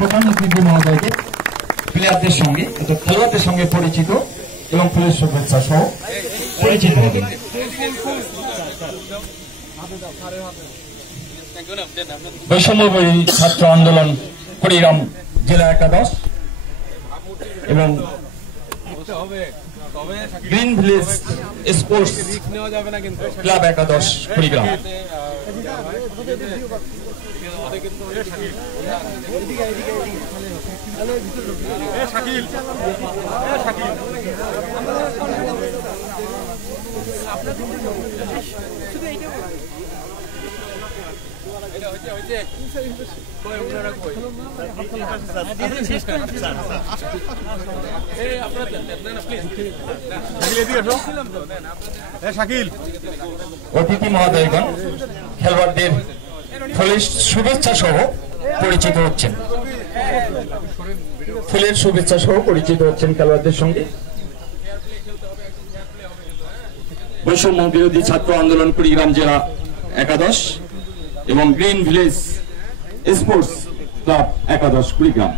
প্রধান অতিথি মহোদয়কে প্লেয়ারদের সঙ্গে খেলোয়াড়দের সঙ্গে পরিচিত এবং ফুলের শুভেচ্ছা সহ পরিচিত হবেন। বৈষম্যবিরোধী ছাত্র আন্দোলন কুড়িগ্রাম জেলা একাদশ এবং গ্রিন ভিলেজ স্পোর্টস ক্লাব একাদশ কুড়িগ্রাম অতিথি মহোদয়গণ খেলোয়াড়দের ফুলের শুভেচ্ছা সহ পরিচিত হচ্ছেন খেলোয়াড়দের সঙ্গে। বৈষম্য বিরোধী ছাত্র আন্দোলন কুড়িগ্রাম জেলা একাদশ এবং গ্রিন ভিলেজ স্পোর্টস ক্লাব একাদশ কুড়িগ্রাম।